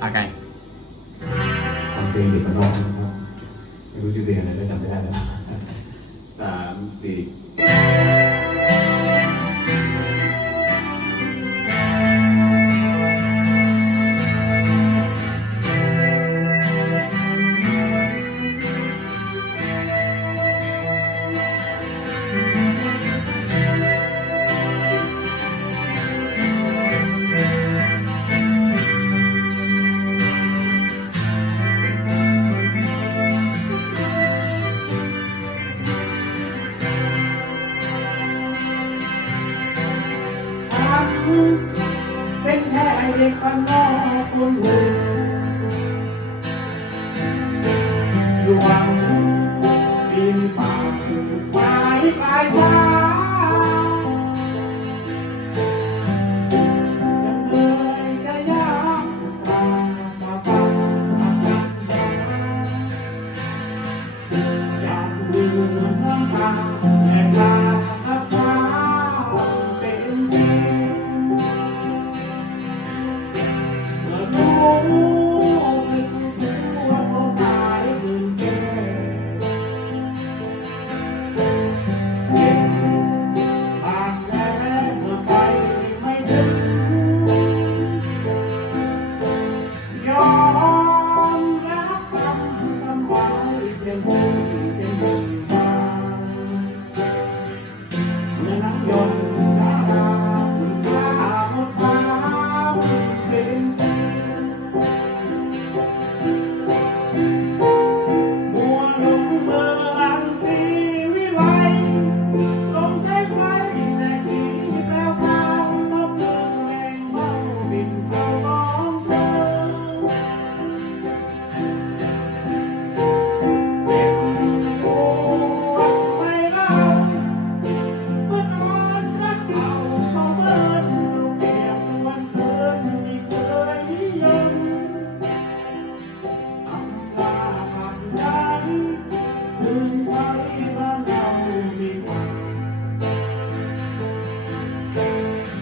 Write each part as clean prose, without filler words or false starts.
โอเคเพลงเด็กมันนอกนะครับไม่รู้ชื่อเพลงอะไรแล้วจำไม่ได้แล้ว3 4เป็นแค่เด็กบ้านนอกคนหนึ่งดวงดินป่าปลายปลายทางจะเหนื่อยจะยากสามาฟังคำกันอยากดูน้ำตาแต่ตาทับฟ้าเป็นดี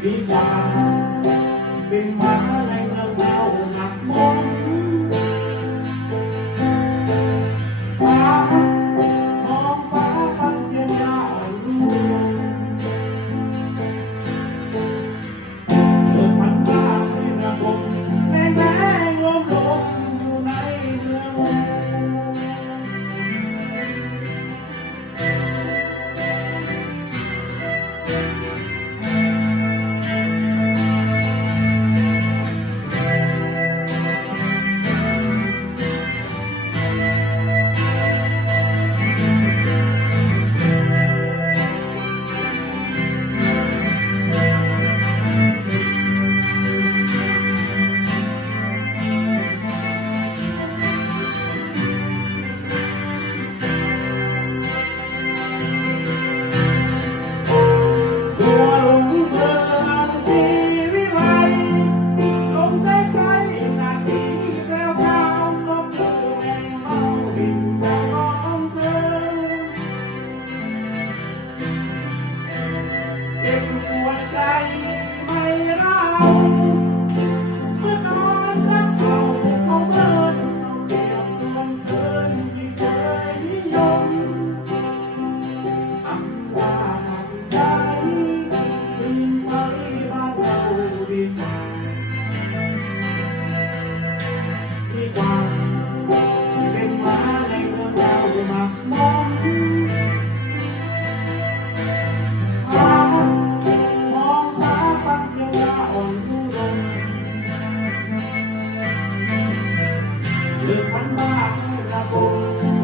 ดีกว่าเป็นหมาในเมืองเราหนักมนฟ้ามองฟ้าฟังเสียงดาวรุ่งเกิดพันบ้าไม่ระบมแม่แม่งมลงอยู่ในเมืองไม่เล่าเมื่อนอนรักเขาเขาเบิร์นเขาเกี่ยวส่วนเกินที่เคยนิยมอำลาใจทิ้งไปบ้านเราดีกว่าเป็นหมาในเมืองเราหมักหมมเลือกพันบ้าระบบ